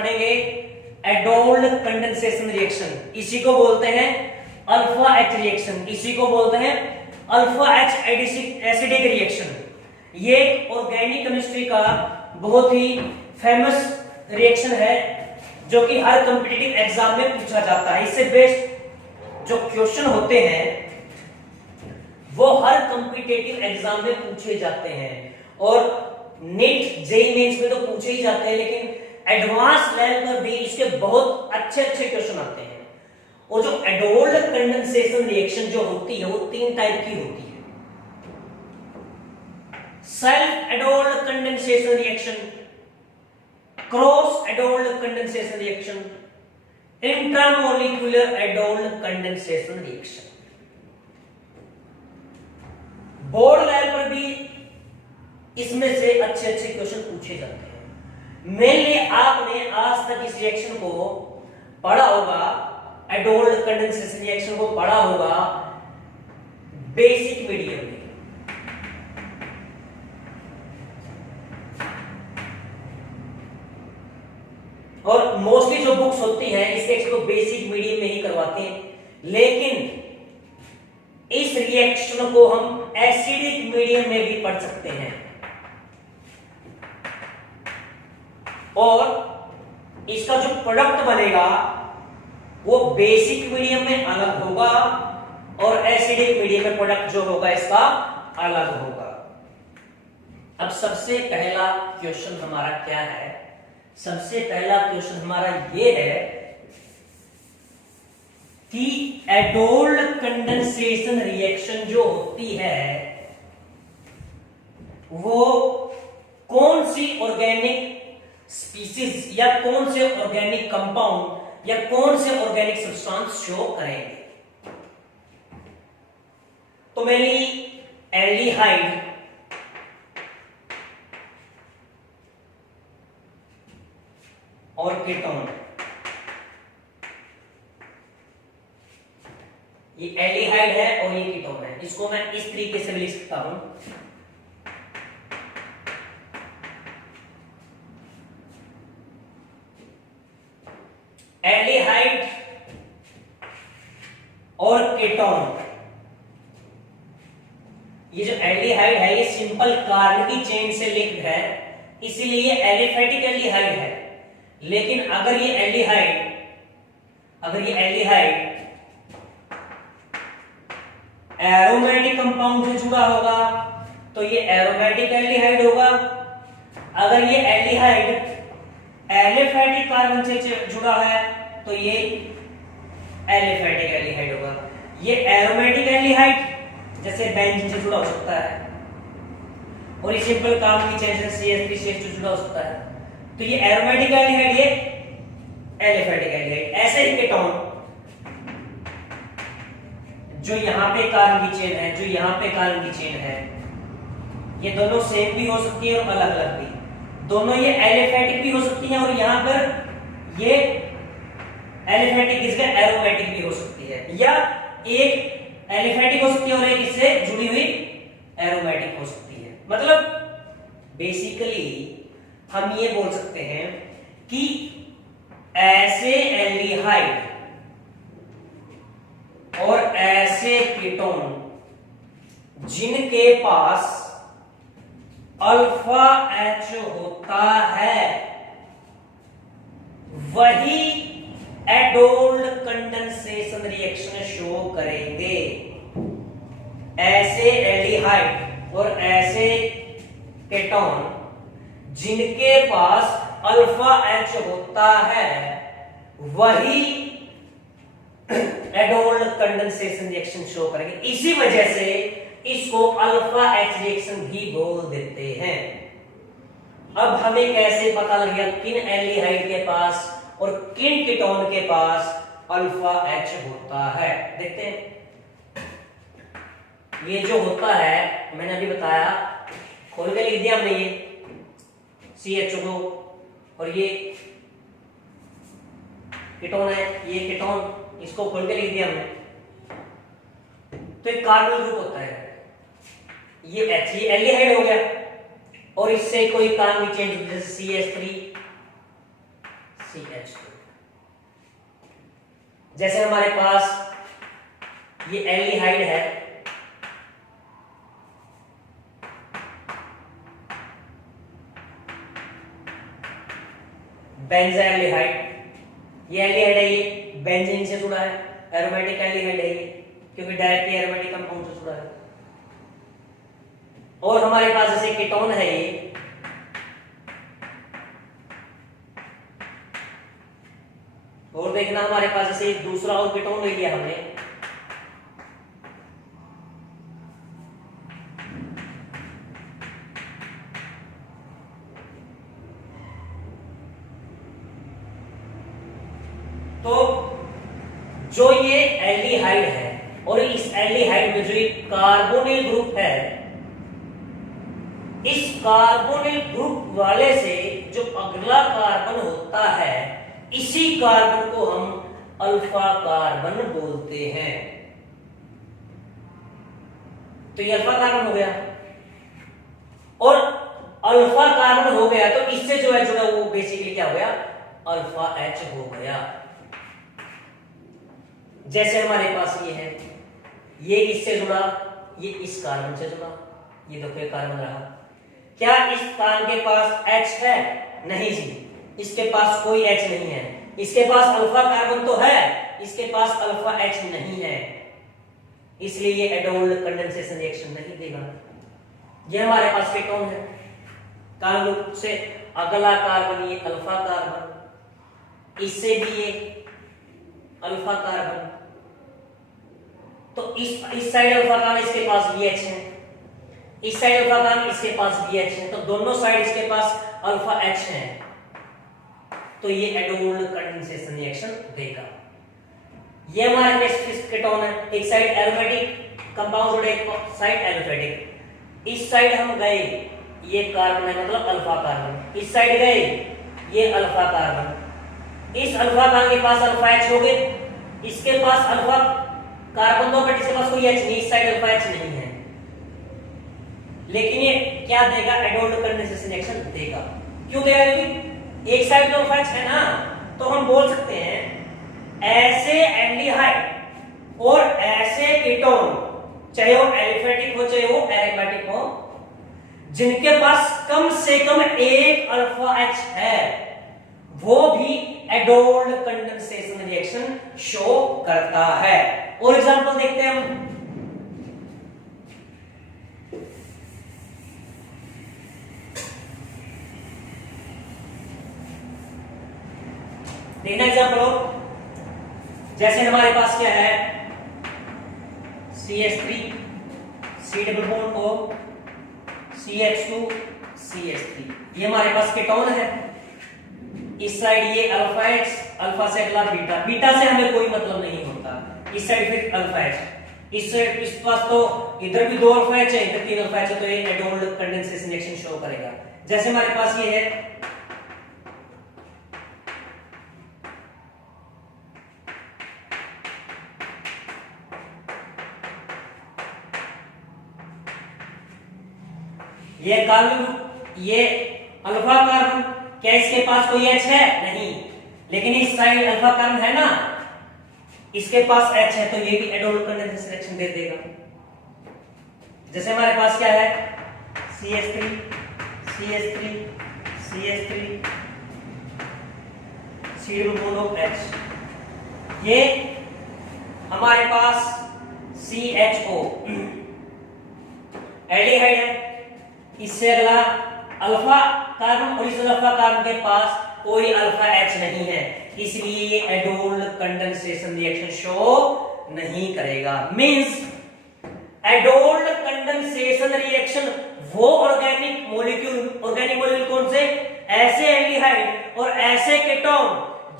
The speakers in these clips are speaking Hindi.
पढ़ेंगे एडोल्ड कंडेंसेशन रिएक्शन, इसी को बोलते हैं अल्फा एच रिएक्शन, इसी को बोलते हैं अल्फा एच एसिडिक रिएक्शन। ये ऑर्गेनिक केमिस्ट्री का बहुत ही फेमस रिएक्शन है जो कि हर कॉम्पिटिटिव एग्जाम में पूछा जाता है। इससे बेस्ड जो क्वेश्चन होते हैं वो हर कॉम्पिटिटिव एग्जाम में पूछे जाते हैं और नीट जेईई मेंस में तो पूछे ही जाते हैं, लेकिन एडवांस लेवल पर भी इसके बहुत अच्छे अच्छे क्वेश्चन आते हैं। और जो एडोल्ड कंडेंसेशन रिएक्शन जो होती है वो 3 टाइप की होती है। Self एडोल्ड condensation reaction, cross एडोल्ड condensation reaction, intramolecular एडोल्ड condensation reaction. Board level पर भी इसमें से अच्छे अच्छे क्वेश्चन पूछे जाते हैं। मेनली आपने आज तक इस रिएक्शन को पढ़ा होगा, एडोल्ड कंडेंसेशन रिएक्शन को पढ़ा होगा बेसिक मीडियम में। और मोस्टली जो बुक्स होती हैं इस रिएक्शन को बेसिक मीडियम में ही करवाते हैं, लेकिन इस रिएक्शन को हम एसिडिक मीडियम में भी पढ़ सकते हैं। और इसका जो प्रोडक्ट बनेगा वो बेसिक मीडियम में अलग होगा और एसिडिक मीडियम में प्रोडक्ट जो होगा इसका अलग होगा। अब सबसे पहला क्वेश्चन हमारा क्या है? सबसे पहला क्वेश्चन हमारा ये है कि एडोल्ड कंडेंसेशन रिएक्शन जो होती है वो कौन सी ऑर्गेनिक स्पीसीज या कौन से ऑर्गेनिक कंपाउंड या कौन से ऑर्गेनिक सब्सटेंस शो करेंगे? तो मेनली एल्डिहाइड, और कीटोन। ये एल्डिहाइड है और ये कीटोन है। इसको मैं इस तरीके से भी लिख सकता हूं, एल्डिहाइड और कीटोन। ये जो एल्डिहाइड है ये सिंपल कार्बन चेन से लिंक्ड है, इसीलिए ये एलिफेटिक एल्डिहाइड है। लेकिन अगर ये एल्डिहाइड एरोमेटिक कंपाउंड से जुड़ा होगा तो ये एरोमेटिक एल्डिहाइड होगा। अगर ये एल्डिहाइड एलिफेटिक कार्बन से जुड़ा है तो ये एलिफेटिक एल्डिहाइड होगा। ये एरोमेटिक एल्डिहाइड जैसे बेंजीन से जुड़ा हो सकता है और ये सिंपल कार्बन की चेन से CH3CH2 से जुड़ा हो सकता है, तो ये एरोमेटिक एल्डिहाइड, ये एलिफेटिक एल्डिहाइड। ऐसे ही कीटोन जो यहां पे कार्बन की चेन है, जो यहां पे कार्बन की चेन है, ये दोनों सेम भी हो सकती है और अलग अलग भी। दोनों ये एलिफेटिक भी हो सकती हैं और यहां पर ये एलिफेटिक इसका एरोमेटिक भी हो सकती है, या एक एलिफेटिक हो सकती है और एक इससे जुड़ी हुई एरोमेटिक हो सकती है। मतलब बेसिकली हम ये बोल सकते हैं कि ऐसे एल्डिहाइड और ऐसे कीटोन जिनके पास अल्फा एच होता है वही एडोल्ड कंडेंसेशन रिएक्शन शो करेंगे। ऐसे एल्डिहाइड और ऐसे कीटोन जिनके पास अल्फा एच होता है वही एडोल्ड कंडेंसेशन रिएक्शन शो करेंगे। इसी वजह से इसको अल्फा एच रिएक्शन भी बोल देते हैं। अब हमें कैसे पता लगेगा किन एल्डिहाइड के पास और किन कीटोन के पास अल्फा एच होता है? देखते हैं। ये जो होता है मैंने अभी बताया, खोल के लिख दिया हमने ये CH2 और ये कीटोन है, ये कीटोन, इसको खोल के लिख दिया हमने। तो एक कार्बोनिल ग्रुप होता है, ये H, ये एल्डिहाइड हो गया और इससे कोई कार्बन की चेन जैसे CH3 CH2। जैसे हमारे पास ये एल्डिहाइड है, बेंजाइल्डिहाइड, ये एल्डिहाइड है, ये बेंजीन से जुड़ा है, एरोमेटिक एल्डिहाइड है ये, क्योंकि डायरेक्टली एरोमेटिक कंपाउंड से जुड़ा है। और हमारे पास जैसे कीटोन है ये, और देखना हमारे पास जैसे दूसरा और कीटोन ले लिया हमने, तो जो ये एल्डिहाइड है और इस एल्डिहाइड में जो ये कार्बोनिल ग्रुप है, इस कार्बोनिल ग्रुप वाले से जो अगला कार्बन होता है, इसी कार्बन को हम अल्फा कार्बन बोलते हैं। तो ये अल्फा कार्बन हो गया, और अल्फा कार्बन हो गया तो इससे जो है जुड़ा वो बेसिकली क्या हो गया, अल्फा एच हो गया। जैसे हमारे पास ये है, ये किससे जुड़ा, ये इस कार्बन से जुड़ा, ये देखो कार्बन रहा। क्या इस कार्बन के पास H है? नहीं जी, इसके पास कोई H नहीं है। इसके पास अल्फा कार्बन तो है, इसके पास अल्फा H नहीं है, इसलिए ये एडोल्ड कंडेंसेशन रिएक्शन नहीं देगा। ये हमारे पास कीटोन है, कार्बन ग्रुप से अगला कार्बन ये अल्फा कार्बन, इससे भी ये अल्फा कार्बन, तो इस साइड अल्फा कार्बन इसके पास BH है, इस साइड अल्फा कार्बन इसके पास BH है, तो दोनों साइड इसके पास अल्फा H है, तो ये एडोल्ड कंडेंसेशन रिएक्शन देगा। ये हमारे पास कीटोन है, एक साइड एरोमेटिक कंपाउंड और एक साइड एलोफेटिक। इस साइड हम गए, ये कार्बन है मतलब अल्फा कार्बन, इस साइड गए ये अल्फा कार्बन, इस अल्फा कार्बन के पास अल्फा H हो गए, इसके पास अल्फा कार्बन दो, बट इसके पास कोई H नहीं, इस साइड अल्फा H नहीं है, लेकिन ये क्या देगा, एडोल्ड कंडेंसेशन रिएक्शन देगा। क्यों देगा? क्योंकि एक साइड तो अल्फा H है ना, तो हम बोल सकते हैं ऐसे एल्डिहाइड और ऐसे कीटोन, चाहे वो एलिफेटिक हो चाहे वो एरोमेटिक हो, जिनके पास कम से कम एक अल्फा H है, वो भी एडोल्ड कंडेंसेशन रिएक्शन शो करता है। और एग्जांपल देखते हैं हम, देखना एग्जांपल, जैसे हमारे पास क्या है, CH3 C double bond O CH2 CH3, ये हमारे पास कीटोन है। इस साइड ये अल्फा H, अल्फा से अगला बीटा, बीटा से हमें कोई मतलब नहीं होता, इस साइड फिर अल्फा H, इस पास तो इधर भी दो अल्फा H है, इधर तीन अल्फा H है, तो ये एडोल्ड कंडेंसेशन रिएक्शन शो करेगा। जैसे हमारे पास ये है, ये कार्बन, ये अल्फा कार्बन, क्या इसके पास कोई H है? नहीं, लेकिन इस साइड अल्फा कार्बन है ना, इसके पास H है, तो ये भी एडोल्ड कंडेंसेशन रिएक्शन दे देगा। जैसे हमारे पास क्या है, CH3 CH3 CH3 C double bond H, ये हमारे पास CHO एल्डिहाइड है, इससे अगला अल्फा कार्बन और इस अल्फा कार्बन के पास कोई अल्फा H नहीं है, इसलिए ये एडोल्ड कंडेंसेशन रिएक्शन शो नहीं करेगा। मींस एडोल्ड कंडेंसेशन रिएक्शन वो ऑर्गेनिक मॉलिक्यूल कौन से, ऐसे एल्डिहाइड और ऐसे कीटोन,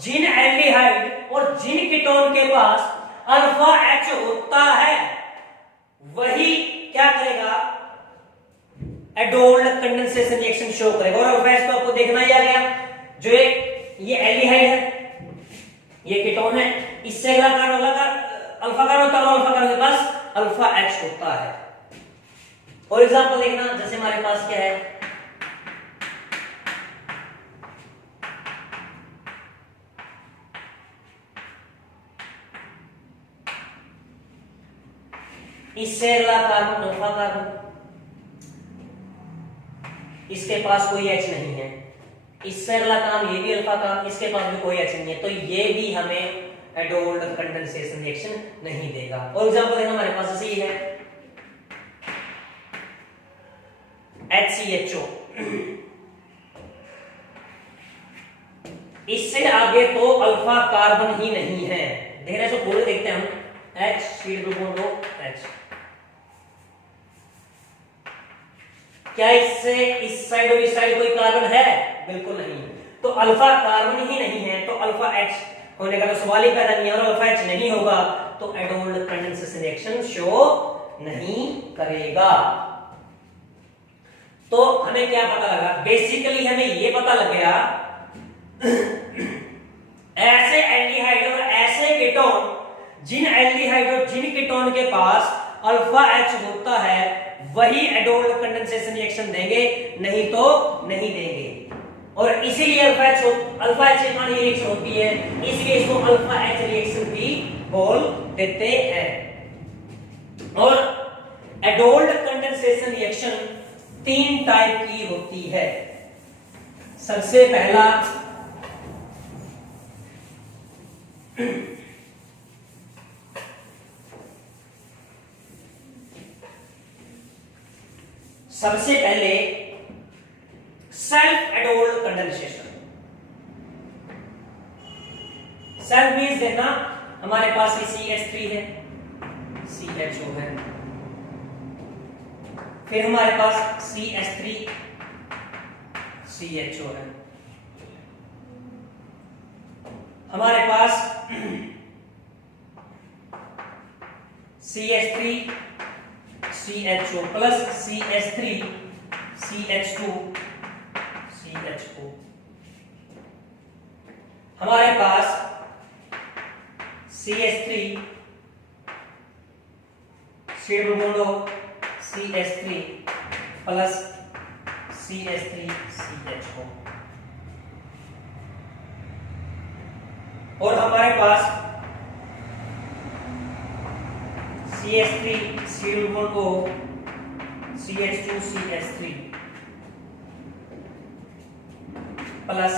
जिन एल्डिहाइड और जिन कीटोन के पास अल्फा H होता है, वही क्या करेगा, एडोल्ड कंडेंसेशन रिएक्शन शो करेगा। और अल्फा H तो आपको देखना ही आ गया, जो ये एल्डिहाइड है, ये कीटोन है, इससे अगला कार्बन अल्फा कार्बन होता है, अल्फा कार्बन के पास अल्फा H होता है। और एग्जांपल देखना, जैसे हमारे पास क्या है, इससे अगला कार्बन अल्फा कार्बन, इसके पास कोई H नहीं है। इससे अगला काम ये भी अल्फा काम, इसके पास भी कोई H नहीं है, तो ये भी हमें एडोल्ड कंडेंसेशन रिएक्शन नहीं देगा। और एग्जांपल देखो हमारे पास ऐसे ही है HCHO, इससे आगे तो अल्फा कार्बन ही नहीं है। देखना इसको खोल देखते हैं हम, H H, क्या इससे इस साइड और इस साइड कोई कार्बन है? बिल्कुल नहीं। तो अल्फा कार्बन ही नहीं है, तो अल्फा H होने का तो सवाल ही पैदा नहीं है, और अल्फा H नहीं होगा तो एडोल्ड कंडेंसेशन रिएक्शन शो नहीं करेगा। तो हमें क्या पता लगा? बेसिकली हमें ये पता लग गया ऐसे एल्डिहाइड और ऐसे कीटोन, जिन एल्डिहाइड और जिन कीटोन के पास अल्फा H होता है वही एडोल्ड कंडेंसेशन रिएक्शन देंगे, नहीं तो नहीं देंगे। और इसीलिए अल्फा H के पानी रिएक्शन होती है, इसलिए इसको अल्फा H रिएक्शन भी बोल देते हैं। और एडोल्ड कंडेंसेशन रिएक्शन 3 टाइप की होती है। सबसे पहला सबसे पहले सेल्फ एडोल्ड कंडेंसेशन। सेल्फ मींस देखना हमारे पास ये CH3 है, CHO है, फिर हमारे पास CH3 CHO है, हमारे पास CH3 CHO plus CH3 CH2 CHO, हमारे पास CH3 CH3 plus CH3 CHO, और हमारे पास CH3 CH2 CH3 plus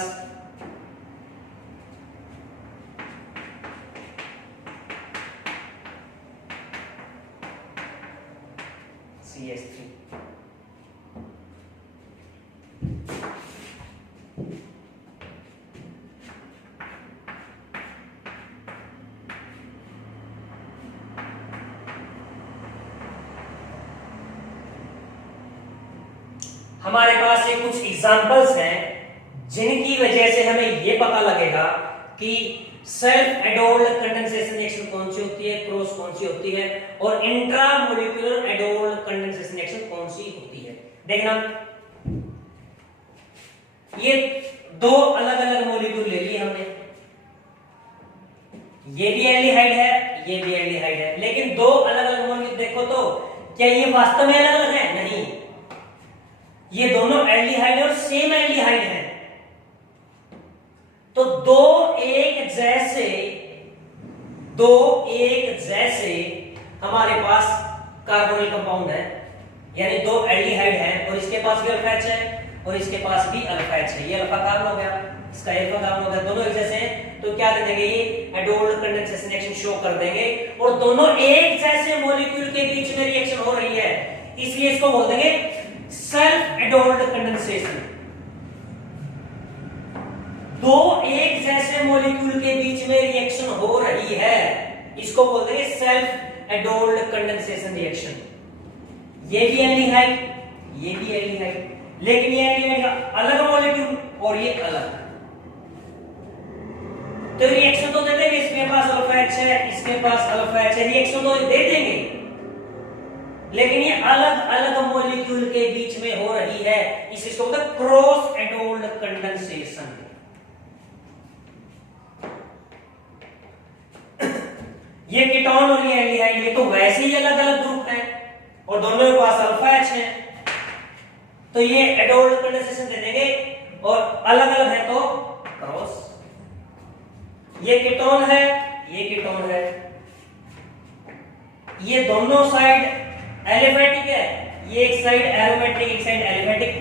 CH3। हमारे पास ये कुछ एग्जांपल्स हैं जिनकी वजह से हमें ये पता लगेगा कि सेल्फ एडोल्ड कंडेंसेशन रिएक्शन कौन सी होती है, क्रॉस कौन सी होती है, और इंट्रा मॉलिक्यूलर एडोल्ड कंडेंसेशन रिएक्शन कौन सी होती है। देखना ये 2 अलग अलग मॉलिक्यूल ले लिए हमने, ये भी एल्डिहाइड है, ये भी एल्डिहाइड है, लेकिन 2 अलग अलग मॉलिक्यूल देखो तो क्या ये वास्तव में अलग अलग है? नहीं, ये दोनों एल्डिहाइड और सेम एल्डिहाइड है। तो दो एक जैसे हमारे पास कार्बोनिल कंपाउंड है, यानी 2 एल्डिहाइड है और इसके पास भी अल्फा H है और इसके पास भी अल्फा H है, ये अल्फा कार्बन हो गया, इसका अल्फा कार्बन हो गया, दोनों एक जैसे हैं, तो क्या दे देंगे? ये एडोल्ड कंडेंसेशन रिएक्शन शो कर देंगे। और दोनों एक जैसे मॉलिक्यूल के बीच में रिएक्शन हो रही है, इसलिए इसको बोल देंगे सेल्फ एडोल्ड कंडेंसेशन। 2 एक जैसे मॉलिक्यूल के बीच में रिएक्शन हो रही है, इसको बोल देंगे सेल्फ एडोल्ड कंडेंसेशन रिएक्शन। ये भी एल्डिहाइड, ये भी एल्डिहाइड, लेकिन ये एल्डिहाइड का अलग मॉलिक्यूल और ये अलग, तो रिएक्शन तो दे देंगे, इसके पास अल्फा H है, इसके पास अल्फा H है, रिएक्शन तो दे देंगे, लेकिन ये अलग अलग मॉलिक्यूल के बीच में हो रही है, इसको बोलते हैं क्रॉस एडोल्ड कंडेंसेशन। ये कीटोन और ये एल्डिहाइड, ये तो वैसे ही अलग अलग ग्रुप हैं और दोनों के पास अल्फा H है, तो ये एडोल्ड कंडेंसेशन दे देंगे, और अलग अलग है तो क्रॉस। ये कीटोन है, ये कीटोन है, ये दोनों साइड एलिफेटिक है, ये एक साइड एरोमेटिक, एक साइड एलिफेटिक,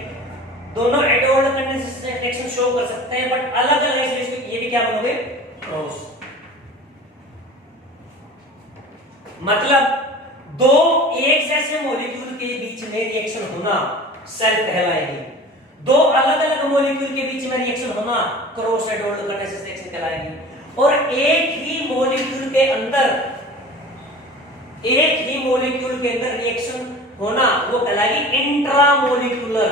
दोनों एडोल्ड कंडेंसेशन रिएक्शन शो कर सकते हैं, बट अलग अलग है, इसलिए ये भी क्या बनोगे, क्रॉस। मतलब दो एक जैसे मॉलिक्यूल के बीच में रिएक्शन होना सेल्फ कहलाएगी, दो अलग अलग मॉलिक्यूल के बीच में रिएक्शन होना क्रॉस एडोल्ड कंडेंसेशन रिएक्शन कहलाएगी। और एक ही मॉलिक्यूल के अंदर रिएक्शन होना वो कहलाएगी इंट्रामोलिक्यूलर।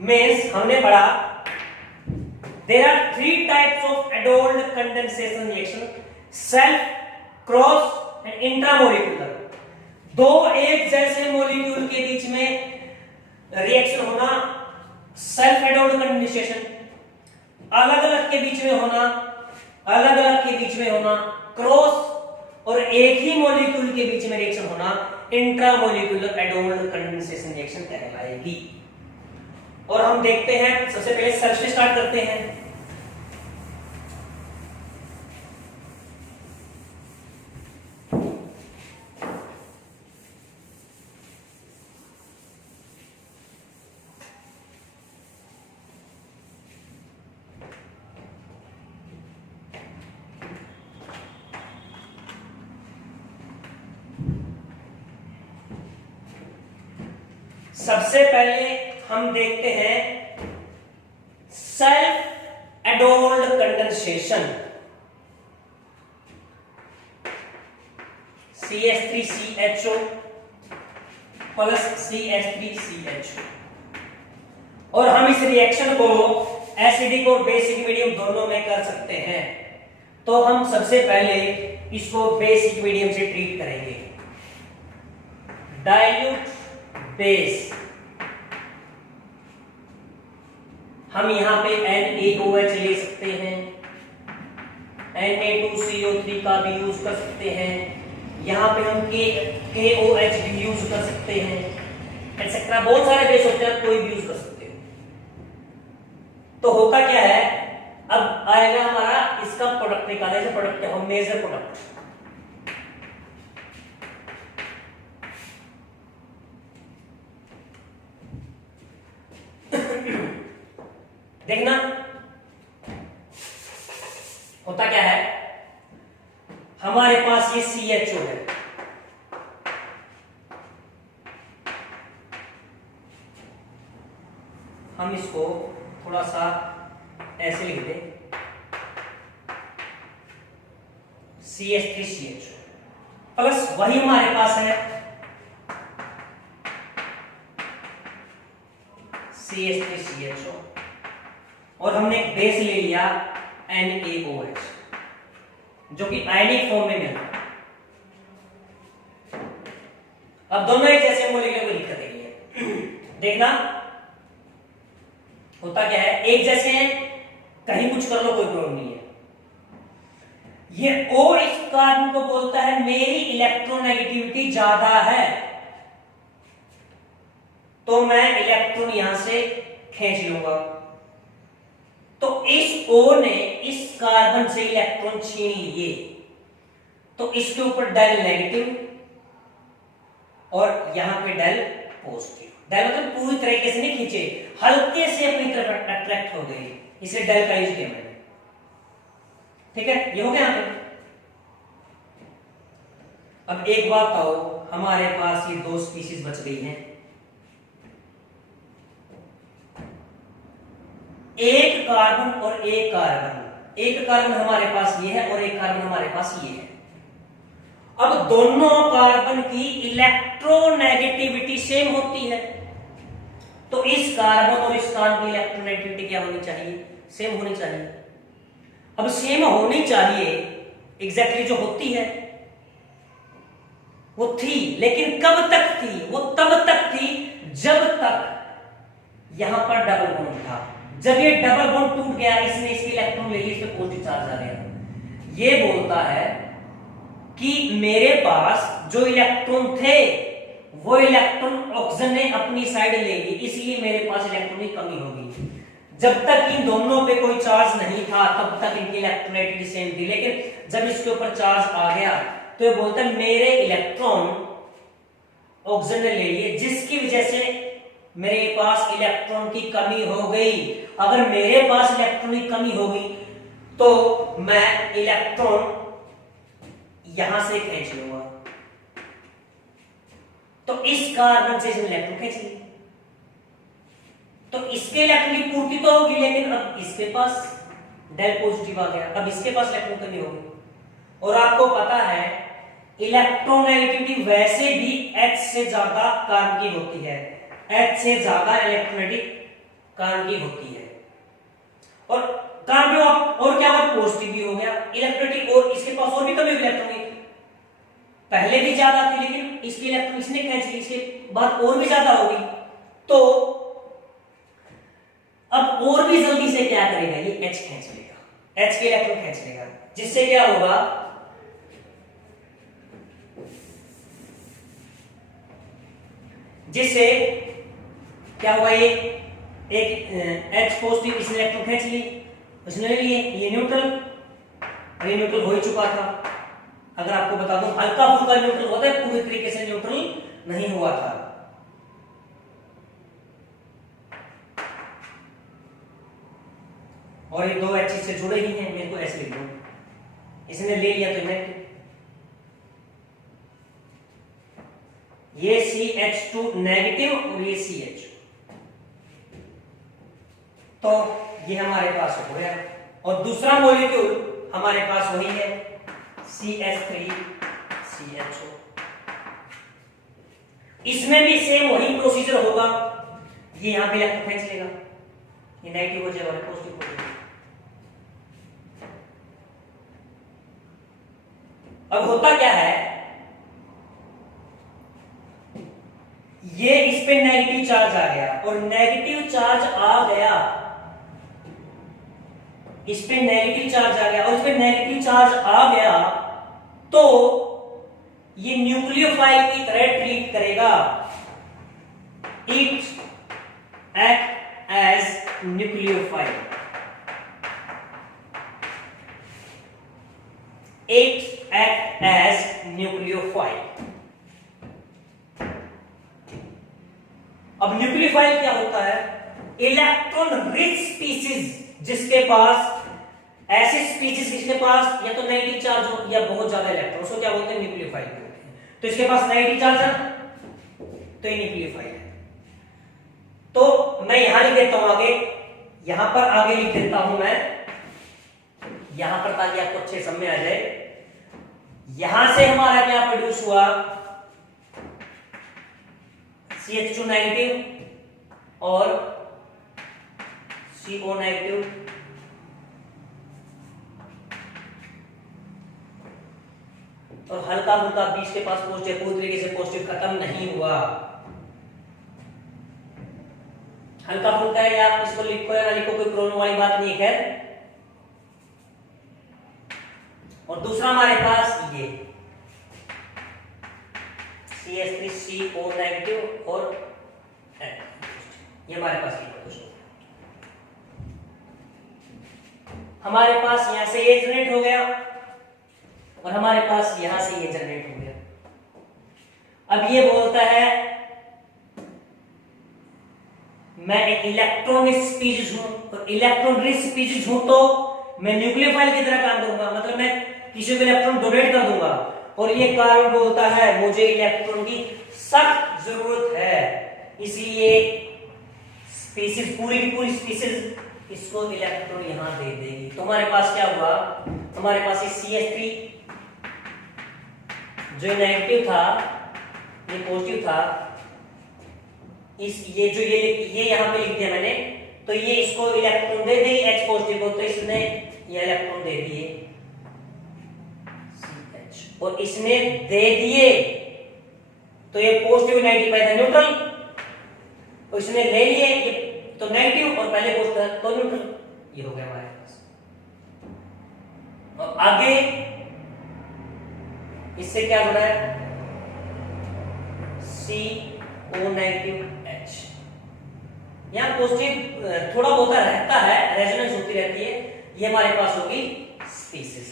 मींस हमने पढ़ा there are three types of adult condensation reaction, self, cross and intramolecular। दो एक जैसे मॉलिक्यूल के बीच में रिएक्शन होना सेल्फ एडोल्ड कंडेंसेशन, अलग अलग के बीच में होना क्रॉस, और एक ही मॉलिक्यूल के बीच में रिएक्शन होना इंट्रामोलिक्यूलर एडोल्ड कंडेंसेशन रिएक्शन कहलाएगी। और हम देखते हैं, सबसे पहले सेल्फ से स्टार्ट करते हैं। सबसे पहले हम देखते हैं self एडोल्ड condensation. CH3CHO plus CH3CHO, और हम इस रिएक्शन को एसिडिक और बेसिक मीडियम दोनों में कर सकते हैं। तो हम सबसे पहले इसको बेसिक मीडियम से ट्रीट करेंगे। डाइल्यूट बेस, हम यहां पे NaOH ले सकते हैं, Na2CO3 का भी यूज कर सकते हैं, यहां पे हम KOH भी यूज कर सकते हैं, एक्सेट्रा बहुत सारे बेस होते हैं, कोई भी यूज कर सकते हो। तो होता क्या है, अब आएगा हमारा इसका प्रोडक्ट निकाले, प्रोडक्ट क्या हो, मेजर प्रोडक्ट। देखना होता क्या है, हमारे पास ये CHO है, हम इसको थोड़ा सा ऐसे लिख दें, CH3CHO प्लस वही हमारे पास है CH3CHO, और हमने एक बेस ले लिया NaOH जो कि आयनिक फॉर्म में मिलता है। अब दोनों एक जैसे मॉलिक्यूल को दिक्कत है, देखना होता क्या है, एक जैसे हैं, कहीं कुछ कर लो कोई प्रॉब्लम नहीं है। ये O इस कार्बन को बोलता है मेरी इलेक्ट्रोनेगेटिविटी ज्यादा है, तो मैं इलेक्ट्रॉन यहां से खींच लूंगा। तो इस O ने इस कार्बन से इलेक्ट्रॉन छीन लिए, तो इसके ऊपर डेल नेगेटिव और यहां पे डेल पॉजिटिव। डेल मतलब पूरी तरीके से नहीं खींचे, हल्के से अपनी तरफ अट्रैक्ट हो गए, इसलिए डेल का यूज किया मैंने। ठीक है, ये हो गया यहां पे। अब एक बात बताओ, हमारे पास ये दो स्पीशीज बच गई हैं, एक कार्बन और एक कार्बन, एक कार्बन हमारे पास ये है और एक कार्बन हमारे पास ये है। अब दोनों कार्बन की इलेक्ट्रोनेगेटिविटी सेम होती है, तो इस कार्बन और इस कार्बन की इलेक्ट्रोनेगेटिविटी क्या होनी चाहिए, सेम होनी चाहिए। अब सेम होनी चाहिए, एग्जैक्टली जो होती है वो थी, लेकिन कब तक थी, वो तब तक थी जब तक यहां पर डबल बॉन्ड था। जब ये डबल बॉन्ड टूट गया, इसने इसकी इलेक्ट्रॉन ले ली, इस पे पॉजिटिव चार्ज आ गया, ये बोलता है कि मेरे पास जो इलेक्ट्रॉन थे वो इलेक्ट्रॉन ऑक्सीजन ने अपनी साइड ले ली, इसलिए मेरे पास इलेक्ट्रॉन की कमी होगी। जब तक इन दोनों पे कोई चार्ज नहीं था तब तक इनकी इलेक्ट्रोनेगेटिविटी सेम थी, लेकिन जब इसके ऊपर चार्ज आ गया तो ये बोलता है मेरे इलेक्ट्रॉन ऑक्सीजन ने ले लिए, जिसकी वजह से मेरे पास इलेक्ट्रॉन की कमी हो गई। अगर मेरे पास इलेक्ट्रॉन की कमी होगी तो मैं इलेक्ट्रॉन यहां से खींच लूंगा, तो इस कार्बन से इसमें इलेक्ट्रॉन खींच लिया, तो इसके इलेक्ट्रॉन की पूर्ति तो होगी, लेकिन अब इसके पास डेल पॉजिटिव आ गया, अब इसके पास इलेक्ट्रॉन कमी होगी। और आपको पता है इलेक्ट्रोनेगेटिविटी वैसे भी H से ज्यादा कार्बन की होती है, H से ज्यादा इलेक्ट्रोनेगेटिव कार्बन की होती है। और कार्बन और क्या हुआ, पॉजिटिव भी हो गया इलेक्ट्रोनेगेटिव, और इसके पास और भी कमी होगी इलेक्ट्रॉन की, पहले भी ज्यादा थी लेकिन इसकी इलेक्ट्रॉन इसने खींच ली, इसके बाद और भी ज्यादा होगी, तो अब और भी जल्दी से क्या करेगा, ये H खींच लेगा, H के इलेक्ट्रॉन खींच लेगा, जिससे क्या होगा, जिससे क्या हुआ, ये एक H पॉजिटिव इसने इलेक्ट्रॉन खींच ली, उसने ले लिए, ये न्यूट्रल, ये न्यूट्रल हो ही चुका था। अगर आपको बता दूं हल्का फुल्का न्यूट्रल होता है, पूरी तरीके से न्यूट्रल नहीं हुआ था। और ये दो H से जुड़े ही हैं, मेरे को ऐसे लिख दो, इसने ले लिया तो नेगेटिव, ये CH2 नेगेटिव और ये CH, तो ये हमारे पास हो गया। और दूसरा मॉलिक्यूल हमारे पास वही है CH3 CHO, इसमें भी सेम वही प्रोसीजर होगा, ये यहां पे इलेक्ट्रॉन खींच लेगा, ये नेगेटिव हो जाएगा पॉजिटिव हो जाएगा। अब होता क्या है, ये इस पे नेगेटिव चार्ज आ गया, और नेगेटिव चार्ज आ गया, इस पे नेगेटिव चार्ज आ गया और इस पे नेगेटिव चार्ज आ गया, तो ये न्यूक्लियोफाइल की तरह ट्रीट करेगा, it act as nucleophile, it act as nucleophile. अब न्यूक्लियोफाइल क्या होता है, इलेक्ट्रॉन रिच स्पीसीज, जिसके पास ऐसे स्पीसीज जिसके पास या तो नेगेटिव चार्ज हो या बहुत ज्यादा इलेक्ट्रॉन, उसको क्या बोलते हैं, न्यूक्लियोफाइल बोलते हैं। तो इसके पास नेगेटिव चार्ज है तो ये न्यूक्लियोफाइल है। तो मैं यहां लिख देता हूं आगे, यहां पर आगे लिख देता हूं मैं यहां पर, ताकि आपको अच्छे समझ में आ जाए। यहां से हमारा क्या प्रोड्यूस हुआ, CH2 नेगेटिव और CO नेगेटिव, और हल्का फुल्का बीच के पास पॉजिटिव, पूरी तरीके से पॉजिटिव खत्म नहीं हुआ, हल्का फुल्का है, आप इसको लिखो या ना लिखो कोई प्रॉब्लम वाली बात नहीं है। और दूसरा हमारे पास ये CH3CO नेगेटिव और ये हमारे पास हमारे पास यहां से ये जनरेट हो गया और हमारे पास यहां से ये जनरेट हो गया। अब ये बोलता है मैं एक इलेक्ट्रॉन स्पीशीज हूं, और इलेक्ट्रॉन रिच स्पीशीज हूं तो मैं न्यूक्लियोफाइल की तरह काम करूंगा, मतलब मैं किसी को इलेक्ट्रॉन डोनेट कर दूंगा। और ये कार्बन बोलता है मुझे इलेक्ट्रॉन की सख्त जरूरत है, इसलिए स्पीशीज पूरी की पूरी स्पीशीज इसको इलेक्ट्रॉन यहां दे देगी। तो हमारे पास क्या हुआ, हमारे पास ये CH3 जो नेगेटिव था ये पॉजिटिव था, इस ये जो ये यहां पे लिख दिया मैंने, तो ये इसको इलेक्ट्रॉन दे देगी H पॉजिटिव को, तो इसने ये इलेक्ट्रॉन दे दिए CH, और इसने दे दिए तो ये पॉजिटिव नेगेटिव है न्यूट्रल, और इसने ले लिए ये तो नेगेटिव और पहले पॉजिटिव तो न्यूट्रल, ये हो गया हमारे पास। और आगे इससे क्या जुड़ा है, CO नेगेटिव H, यहाँ पॉजिटिव थोड़ा बहुत रहता है, रेजोनेंस होती रहती है, ये हमारे पास होगी species.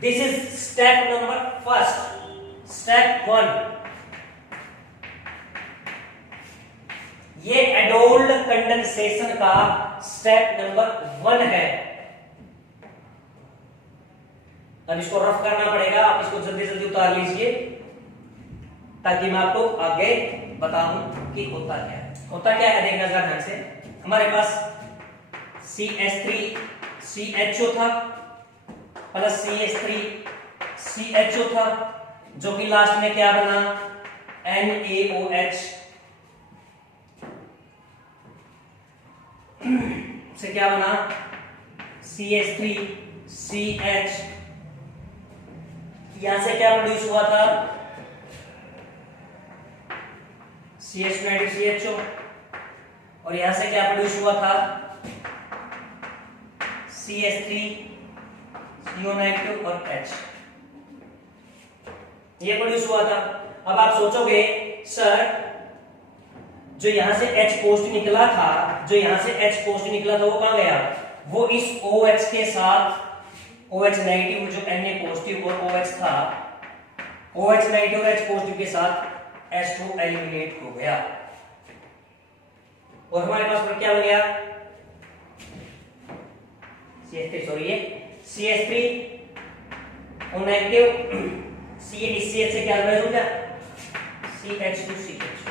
This is step number first, step 1। ये एडोल्ड कंडेंसेशन का स्टेप नंबर 1 है। अब इसको रफ करना पड़ेगा, आप इसको जल्दी जल्दी उतार लीजिए ताकि मैं आपको आगे बताऊं कि होता क्या है। होता क्या है देखना जरा ध्यान से। हमारे पास CH3 CHO था प्लस CH3 CHO था, जो कि लास्ट में क्या बना, NaOH से क्या बना, CH3 CH, यहां से क्या प्रोड्यूस हुआ था, CH2 CHO, और यहां से क्या प्रोड्यूस हुआ था, CH3 CO- और H, ये प्रोड्यूस हुआ था। अब आप सोचोगे सर जो यहां से H पॉजिटिव निकला था, जो यहां से H पॉजिटिव निकला था वो कहां गया, वो इस OH के साथ, OH नेगेटिव जो Na पॉजिटिव और OH था, OH नेगेटिव और H पॉजिटिव के साथ H2 एलिमिनेट हो गया और हमारे पास पर क्या बन गया, CH3 सॉरी ये CH3 O नेगेटिव, CH से क्या मैच हो गया, CH2 CH।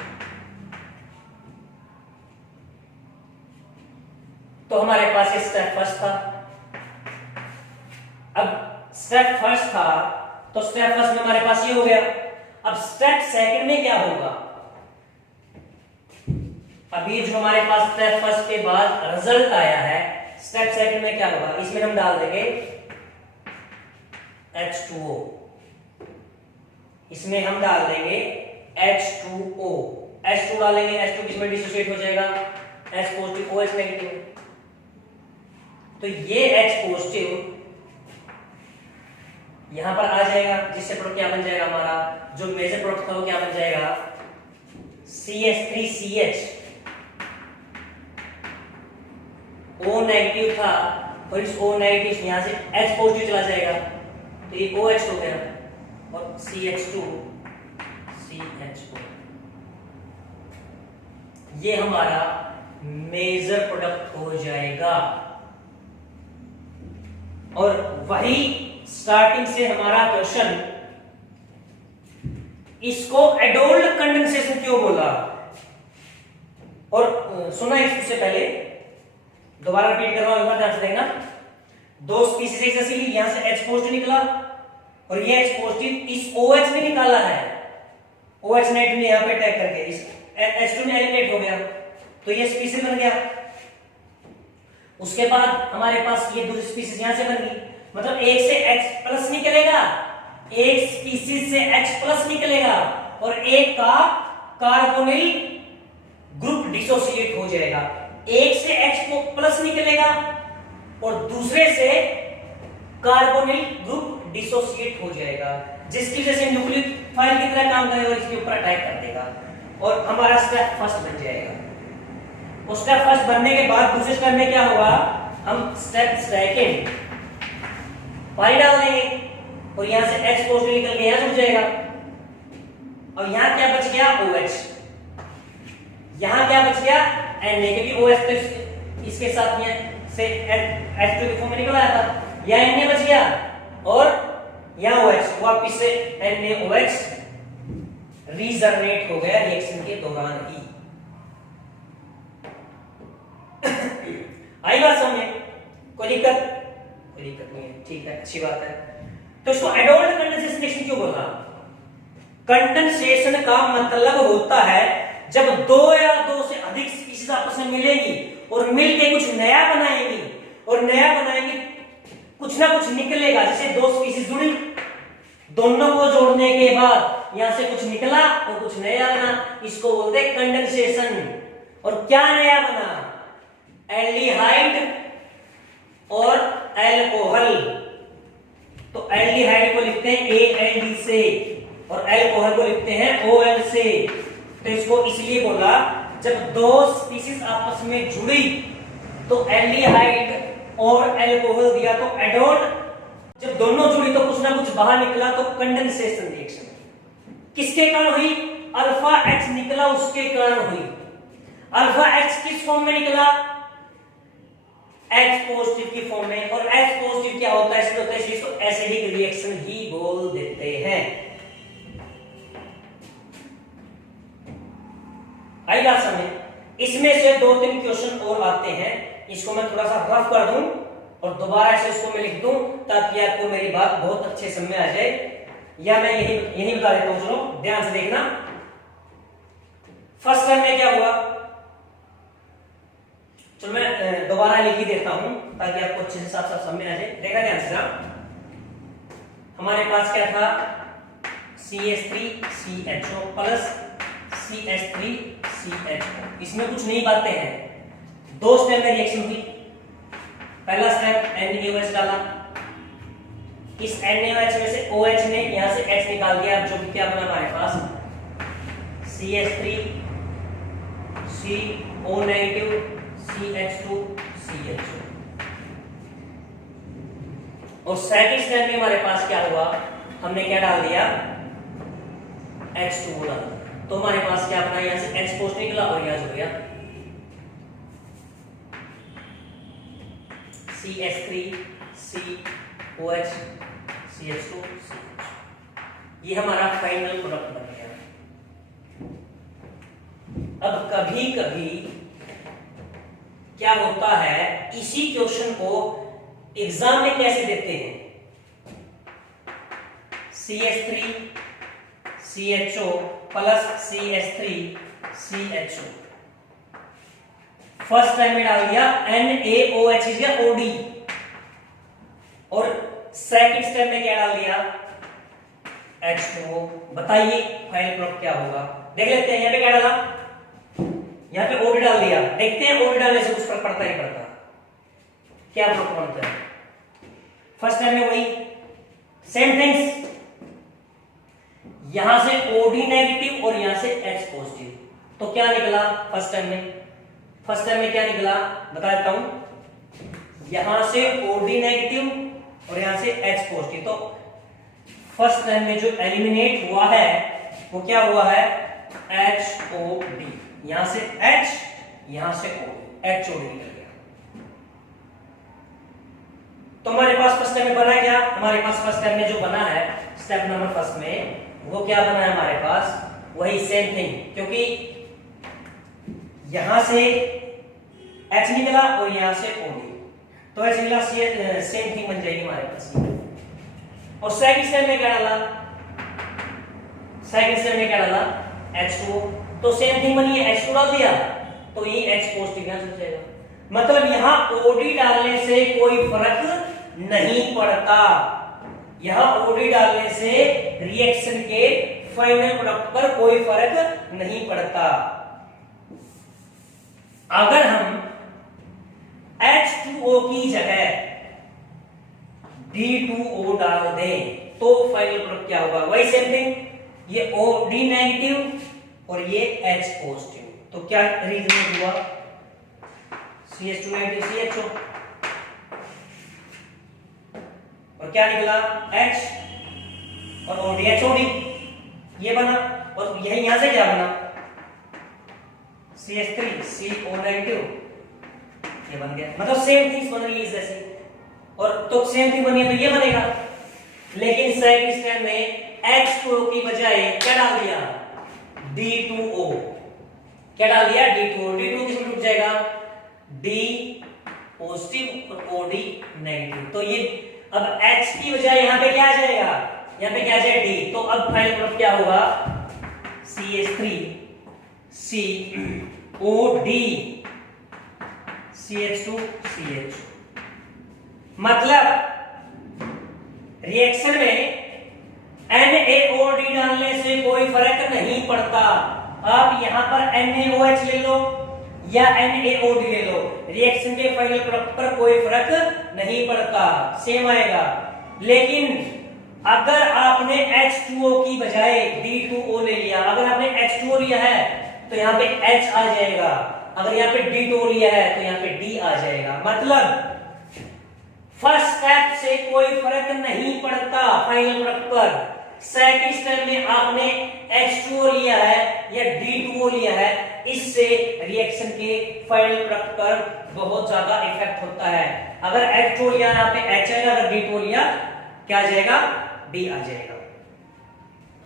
तो हमारे पास ये स्टेप फर्स्ट था। अब स्टेप फर्स्ट था तो स्टेप फर्स्ट में हमारे पास ये हो गया। अब स्टेप सेकंड में क्या होगा, अभी जो हमारे पास स्टेप फर्स्ट के बाद रिजल्ट आया है, स्टेप सेकंड में क्या होगा, इसमें हम डाल देंगे H2O, इसमें हम डाल देंगे H2O, H2 डालेंगे, H2 किसमें डिसोसिएट हो जाएगा, H पॉजिटिव OH नेगेटिव। तो ये H पॉजिटिव यहां पर आ जाएगा, जिससे प्रोडक्ट क्या बन जाएगा, हमारा जो मेजर प्रोडक्ट था वो क्या बन जाएगा, CH3CH, O नेगेटिव था और इस O नेगेटिव यहां से H पॉजिटिव चला जाएगा तो ये OH हो गया और CH2 CHO, ये हमारा मेजर प्रोडक्ट हो जाएगा। और वही स्टार्टिंग से हमारा क्वेश्चन, इसको एडोल्ड कंडेंसेशन क्यों बोला, और सुना इससे पहले दोबारा रिपीट कर रहा हूं, ध्यान से देखना। दो स्पीसीज एक जैसी ली, यहां से H पॉजिटिव निकला और ये H पॉजिटिव इस OH में निकाला है, OH नेगेटिव ने यहां पे अटैक करके इस H2 में एलिमिनेट हो गया तो ये स्पीसीज बन गया। उसके बाद हमारे पास ये दूसरी स्पीसीज यहां से बन गई, मतलब एक से H प्लस निकलेगा, एक स्पीसीज से H प्लस निकलेगा और एक का कार्बोनिल ग्रुप डिसोसिएट हो जाएगा। एक से H को प्लस निकलेगा और दूसरे से कार्बोनिल ग्रुप डिसोसिएट हो जाएगा, जिसकी वजह से न्यूक्लियोफाइल की तरह काम करेगा और इसके ऊपर अटैक कर देगा और हमारा स्टेप फर्स्ट बन जाएगा। और स्टेप फर्स्ट बनने के बाद दूसरे स्टेप में क्या होगा, हम स्टेप सेकंड पानी डाल देंगे और यहां से H पॉजिटिव निकल के यहां जुड़ जाएगा और यहां क्या बच गया, OH, यहां क्या बच गया, N नेगेटिव OH, तो इसके साथ में से H2 के फॉर्म में निकल आया था, यहां Na बच गया और यहां OH, वापस से NaOH रीजनरेट हो गया रिएक्शन के दौरान ही। आई बात समझे, कोई दिक्कत नहीं है, ठीक है, अच्छी बात है। तो इसको एडोल्ड कंडेंसेशन रिएक्शन क्यों बोला, कंडेंसेशन का मतलब होता है जब दो या दो से अधिक स्पीशीज आपस में मिलेंगी और मिलके कुछ नया बनाएंगी और नया बनाएंगी कुछ ना कुछ निकलेगा। जैसे दो स्पीशीज जुड़ी, दोनों को जोड़ने के बाद यहां से कुछ निकला और कुछ नया बना, इसको बोलते हैं कंडेंसेशन। और क्या नया बना, एल्डिहाइड और अल्कोहल। तो एल्डिहाइड को लिखते हैं ALD से और अल्कोहल को लिखते हैं OL से। तो इसको इसलिए बोला जब दो स्पीशीज आपस में जुड़ी तो एल्डिहाइड और अल्कोहल दिया तो एडोन, जब दोनों जुड़ी तो कुछ ना कुछ बाहर निकला तो कंडेंसेशन रिएक्शन किसके कारण हुई? अल्फा एच निकला उसके कारण हुई। अल्फा एच किस फॉर्म में निकला? H पॉजिटिव की फॉर्म में। और H पॉजिटिव क्या होता है? इसमें होता है इसको एसिडिक रिएक्शन ही बोल देते हैं। आई बात समझ? इसमें से 2-3 क्वेश्चन और आते हैं, इसको मैं थोड़ा सा रफ कर दूं और दोबारा से इसको मैं लिख दूं ताकि आपको मेरी बात बहुत अच्छे समझ आ जाए, या मैं यही बता देता हूं। चलो ध्यान से देखना। फर्स्ट टाइम में क्या हुआ, चलो मैं दोबारा लिख ही देता हूं ताकि आपको अच्छे से साफ साफ समझ आ जाए। देखा ध्यान से ना, हमारे पास क्या था? CH3CHO plus CH3CHO। इसमें कुछ नई बातें हैं। 2 स्टेप में रिएक्शन हुई। पहला स्टेप NaOH डाला, इस NaOH में से OH ने यहां से H निकाल दिया, जो कि क्या बना हमारे पास CH3 CO negative CH2 CHO। और सेकंड स्टेप में हमारे पास क्या हुआ? हमने क्या डाल दिया? H2O डाल दिया। तो हमारे पास क्या बना? यहां से H पॉजिटिव निकला और यहां हो गया CH3 COH CH2 CH। ये हमारा फाइनल प्रोडक्ट बन गया। अब कभी कभी क्या होता है, इसी क्वेश्चन को एग्जाम में कैसे देते हैं? CH3 CHO plus CH3 CHO first time में डाल दिया NaOH इज OD, और सेकंड स्टेप में क्या डाल दिया? H2O। बताइए फाइनल प्रोडक्ट क्या होगा? देख लेते हैं। यहां पे क्या डाला? यहां पे OD डाल दिया। देखते हैं OD डालने से कुछ फर्क पड़ता नहीं पड़ता, क्या प्रोडक्ट बनता है? फर्स्ट टाइम में वही सेम थिंग्स, यहां से OD नेगेटिव और यहां से H पॉजिटिव, तो क्या निकला? फर्स्ट टाइम में क्या निकला बता देता हूं। यहां से OD नेगेटिव और यहां से H पॉजिटिव, तो फर्स्ट टाइम में जो एलिमिनेट हुआ है वो क्या हुआ है? HOD। यहां से H, यहां से OD, HOD निकल गया। तो हमारे पास फर्स्ट टाइम में बना क्या? हमारे पास फर्स्ट टाइम में जो बना है स्टेप नंबर फर्स्ट में, वो क्या बना है हमारे पास? वही सेम थिंग, क्योंकि यहां से H निकला और यहां से OD, तो H निकला, सेम थिंग बन जाएगी हमारे पास। और सेकंड स्टेप में क्या डाला? H2O, तो सेम थिंग बनी है, H2 डाल दिया तो ये H पॉजिटिव यहां से जाएगा। मतलब यहां OD डालने से कोई फर्क नहीं पड़ता, यहां OD डालने से रिएक्शन के फाइनल प्रोडक्ट पर कोई फर्क नहीं पड़ता। अगर हम H2O की जगह D2O डाल दें तो फाइनल प्रोडक्ट क्या होगा? वही सेम थिंग, ये OD नेगेटिव और ये H पॉजिटिव, तो क्या रीजन हुआ? CH2 नेगेटिव CHO, और क्या निकला? H और OD HOD, ये बना। और यही यहां से क्या बना? CH3 CO नेगेटिव, ये बन गया। मतलब सेम थिंग्स बन रही है जैसे, और तो सेम थिंग बनी है तो ये बनेगा। लेकिन सेकंड स्टेप में H2O की बजाय क्या डाल दिया? D2O। क्या डाल दिया? D2O। D2O किसमें टूट जाएगा? D पॉजिटिव और OD नेगेटिव, तो ये अब H की बजाय यहां पे क्या आ जाएगा? यहां पे क्या आ जाएगा? D। तो अब फाइनल प्रोडक्ट क्या होगा? CH3 COD CH2 CH। मतलब रिएक्शन में NaOD डालने से कोई फर्क नहीं पड़ता। आप यहां पर NaOH ले लो या NaOD ले लो, रिएक्शन के फाइनल प्रोडक्ट पर कोई फर्क नहीं पड़ता, सेम आएगा। लेकिन अगर आपने H2O की बजाय D2O ले लिया, अगर आपने H2O लिया है तो यहाँ पे H आ जाएगा, अगर यहाँ पे D2 लिया है तो यहाँ पे D आ जाएगा। मतलब फर्स्ट स्टेप से कोई फर्क नहीं पड़ता फाइनल प्रोडक्ट पर। सेकंड स्टेप में आपने H2O लिया है या D2O लिया है, इससे रिएक्शन के फाइनल प्रोडक्ट पर बहुत ज्यादा इफेक्ट होता है। अगर H2O लिया यहाँ पे H आएगा, अगर D2O लिया क्या आ जाएगा, D आ जाएगा।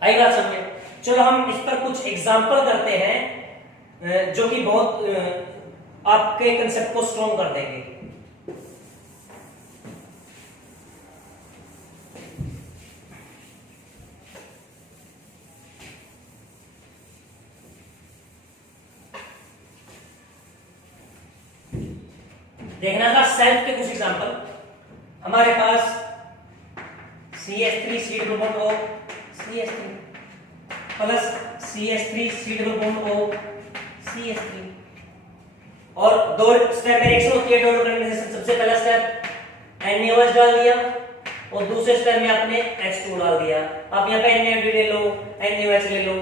आई बात समझ में? चलो हम इस पर कुछ एग्जांपल करते हैं जो कि बहुत आपके कंसेप्ट को स्ट्रॉन्ग कर देंगे। देखना था सेल्फ के कुछ एग्जांपल। हमारे पास CH3 C double bond O CH3 plus CH3 C double bond O CH3, और दो स्टेप रिएक्शन होती है डबल कंडेंसेशन। सबसे पहला स्टेप NaOH डाल दिया और दूसरे स्टेप में आपने H2 डाल दिया। आप यहाँ पे NaOH ले लो, NaOH ले लो,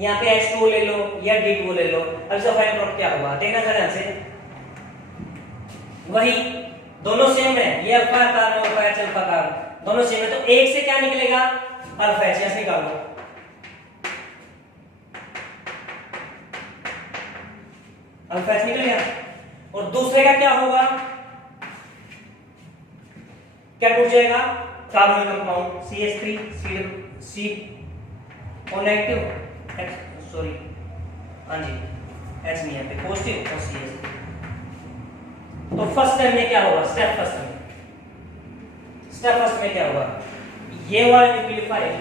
यहाँ पे H2 ले लो या D2 ले लो। अब इसका फाइनल प्रोडक्ट क्या होगा देखना था ध्यान से। वही दोनों सेम है, ये अल्फा कार्बन और अल्फा H अल्फा कार्बन दोनों सेम है, तो एक से क्या निकलेगा, अल्फा H। ऐसे निकाल लो, अल्फा H निकल गया। और दूसरे का क्या होगा, क्या टूट जाएगा, कार्बन कंपाउंड CH3 C और नेगेटिव सॉरी हाँ जी H नहीं है पे पॉजिटिव और CH3। तो फर्स्ट स्टेप में क्या होगा, स्टेप फर्स्ट में क्या होगा, ये वाला न्यूक्लियोफाइल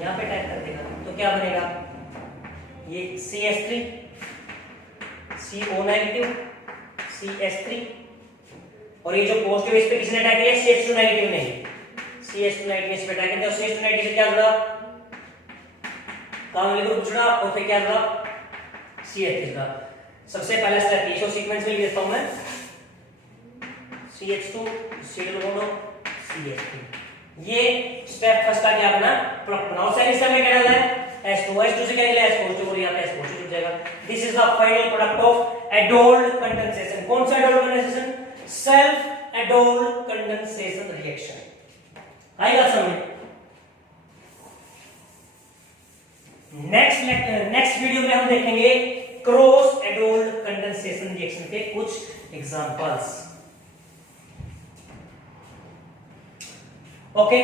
यहां पे टाइप कर देगा तो क्या बनेगा, ये CH3 CO नेगेटिव CH3, और ये जो पॉजिटिव इस पे किसने अटैक किया, CH2 नेगेटिव ने, CH2 नेगेटिव इस पे अटैक किया, और CH2 नेगेटिव से क्या जुड़ा, कार्बन ग्रुप जुड़ा, और फिर क्या जुड़ा, CH3 जुड़ा। सबसे पहला स्टेप इसको सीक्वेंस में लिखता हूं मैं, CH2 C double bond CH3, ये स्टेप फर्स्ट का क्या बना, प्रोडक्ट बनाओ। सेकंड स्टेप में क्या डालना है, H2 से क्या निकला, H पॉजिटिव, और यहां पे H पॉजिटिव जुड़ जाएगा। This is the final product of एडोल्ड condensation. कौन सा एडोल्ड कंडेंसेशन, सेल्फ एडोल्ड कंडेंसेशन रिएक्शन। आएगा समझ। नेक्स्ट वीडियो में हम देखेंगे क्रॉस एडोल्ड कंडेंसेशन रिएक्शन के कुछ एग्जांपल्स। ओके